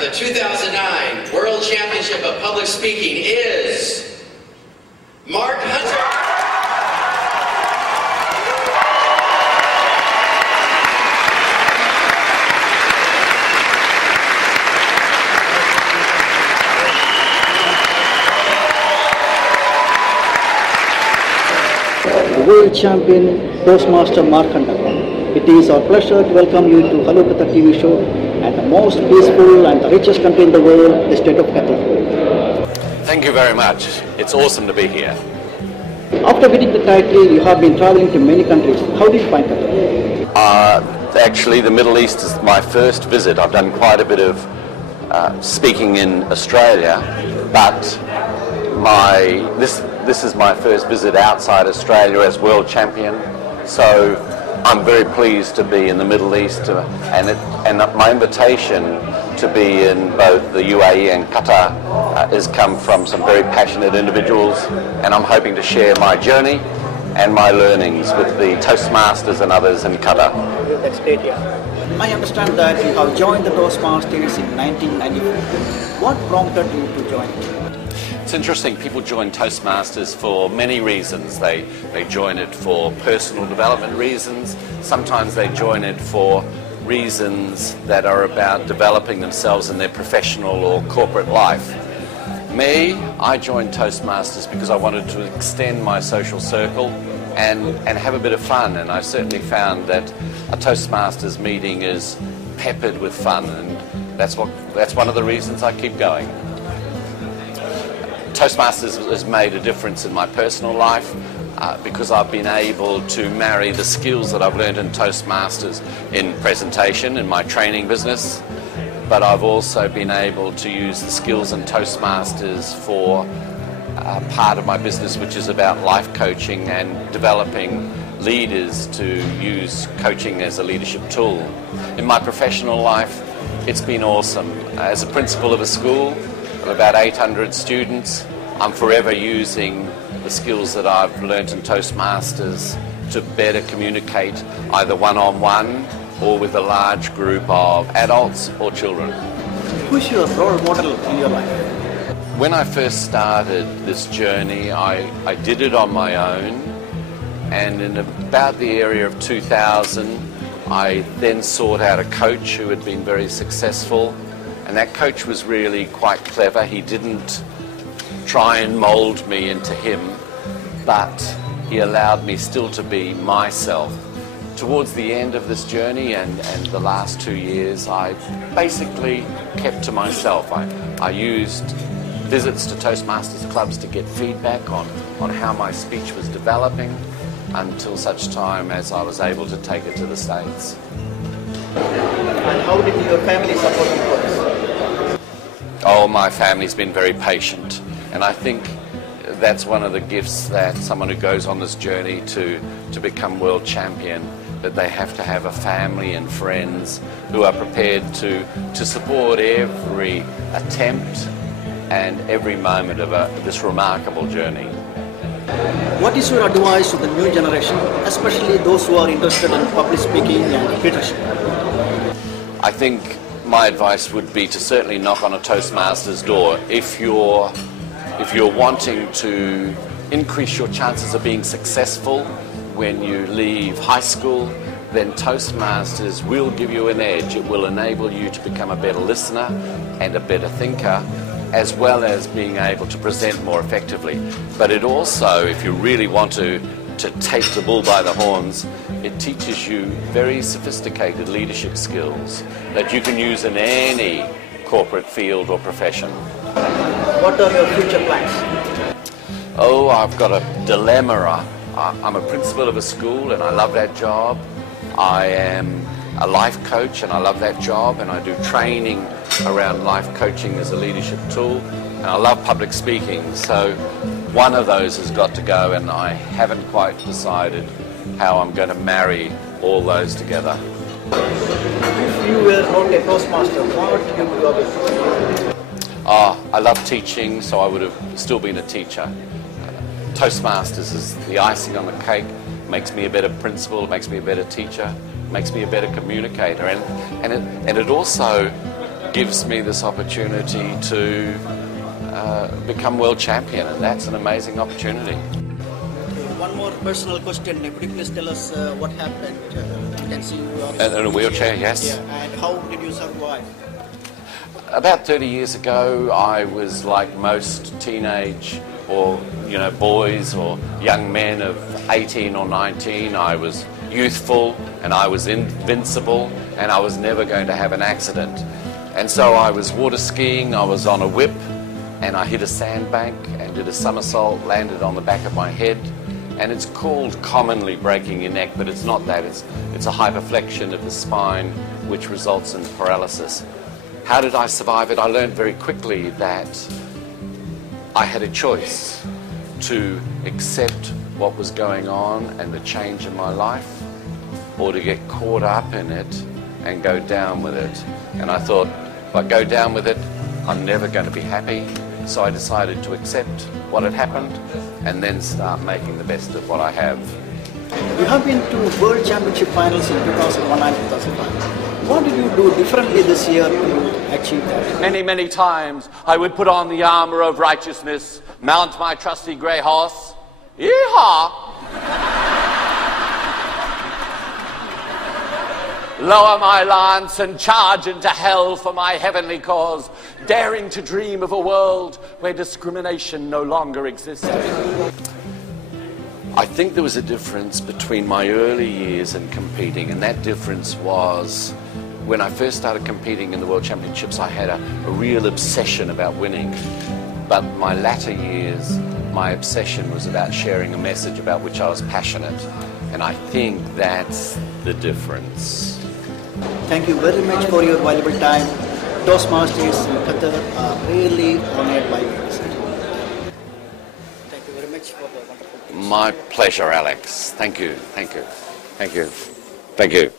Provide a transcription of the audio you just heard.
of the 2009 World Championship of Public Speaking is Mark Hunter. World Champion Toastmaster Mark Hunter. It is our pleasure to welcome you to Hello Qatar TV show at the most peaceful and the richest country in the world, the state of Qatar. Thank you very much. It's awesome to be here. After winning the title, you have been traveling to many countries. How did you find Qatar? Actually, the Middle East is my first visit. I've done quite a bit of speaking in Australia, but this is my first visit outside Australia as World Champion, so I'm very pleased to be in the Middle East, and my invitation to be in both the UAE and Qatar has come from some very passionate individuals, and I'm hoping to share my journey and my learnings with the Toastmasters and others in Qatar. That's great, yeah. I understand that you have joined the Toastmasters in 1994. What prompted you to join it? It's interesting, people join Toastmasters for many reasons. They join it for personal development reasons. Sometimes they join it for reasons that are about developing themselves in their professional or corporate life. Me, I joined Toastmasters because I wanted to extend my social circle and have a bit of fun, and I certainly found that a Toastmasters meeting is peppered with fun, and that's one of the reasons I keep going. Toastmasters has made a difference in my personal life because I've been able to marry the skills that I've learned in Toastmasters in presentation, in my training business, but I've also been able to use the skills in Toastmasters for part of my business, which is about life coaching and developing leaders to use coaching as a leadership tool. In my professional life, it's been awesome. As a principal of a school of about 800 students, I'm forever using the skills that I've learnt in Toastmasters to better communicate either one-on-one or with a large group of adults or children. Who's your role model in your life? When I first started this journey, I did it on my own, and in about the area of 2000, I then sought out a coach who had been very successful. And that coach was really quite clever. He didn't try and mold me into him, but he allowed me still to be myself. Towards the end of this journey and the last 2 years, I basically kept to myself. I used visits to Toastmasters clubs to get feedback on how my speech was developing until such time as I was able to take it to the States. And how did your family support you for this? Oh, my family's been very patient, and I think that's one of the gifts that someone who goes on this journey to become world champion, that they have to have a family and friends who are prepared to support every attempt and every moment of this remarkable journey. What is your advice to the new generation, especially those who are interested in public speaking and leadership? I think my advice would be to certainly knock on a Toastmasters door. If you're wanting to increase your chances of being successful when you leave high school, then Toastmasters will give you an edge. It will enable you to become a better listener and a better thinker, as well as being able to present more effectively. But it also, if you really want to take the bull by the horns, it teaches you very sophisticated leadership skills that you can use in any corporate field or profession. What are your future plans? Oh, I've got a dilemma. I'm a principal of a school and I love that job. I am a life coach and I love that job, and I do training around life coaching as a leadership tool, and I love public speaking. So one of those has got to go, and I haven't quite decided how I'm going to marry all those together. If you were not a Toastmaster, what would you do about it? I love teaching, so I would have still been a teacher. Toastmasters is the icing on the cake. Makes me a better principal, makes me a better teacher, makes me a better communicator, and it also gives me this opportunity to become world champion, and that's an amazing opportunity. One more personal question. Could you please tell us what happened? I can see you In a wheelchair, yes. Yeah, and how did you survive? About 30 years ago, I was like most teenage or boys or young men of 18 or 19. I was youthful and I was invincible and I was never going to have an accident. And so I was water skiing, I was on a whip and I hit a sandbank and did a somersault, landed on the back of my head. And it's called commonly breaking your neck, but it's not that. It's a hyperflexion of the spine which results in paralysis. How did I survive it? I learned very quickly that I had a choice to accept what was going on and the change in my life, or to get caught up in it and go down with it. And I thought, if I go down with it, I'm never going to be happy. So I decided to accept what had happened and then start making the best of what I have. You have been to World Championship finals in 2001 and 2005. What did you do differently this year to achieve that? Many, many times I would put on the armor of righteousness, mount my trusty grey horse, yee-haw! Lower my lance and charge into hell for my heavenly cause, daring to dream of a world where discrimination no longer existed. I think there was a difference between my early years and competing, and that difference was when I first started competing in the World Championships, I had a real obsession about winning. But my latter years, my obsession was about sharing a message about which I was passionate. And I think that's the difference. Thank you very much for your valuable time. Toastmasters in Qatar are really honored by your visit. Thank you very much for the wonderful things. My pleasure, Alex. Thank you, thank you, thank you, thank you.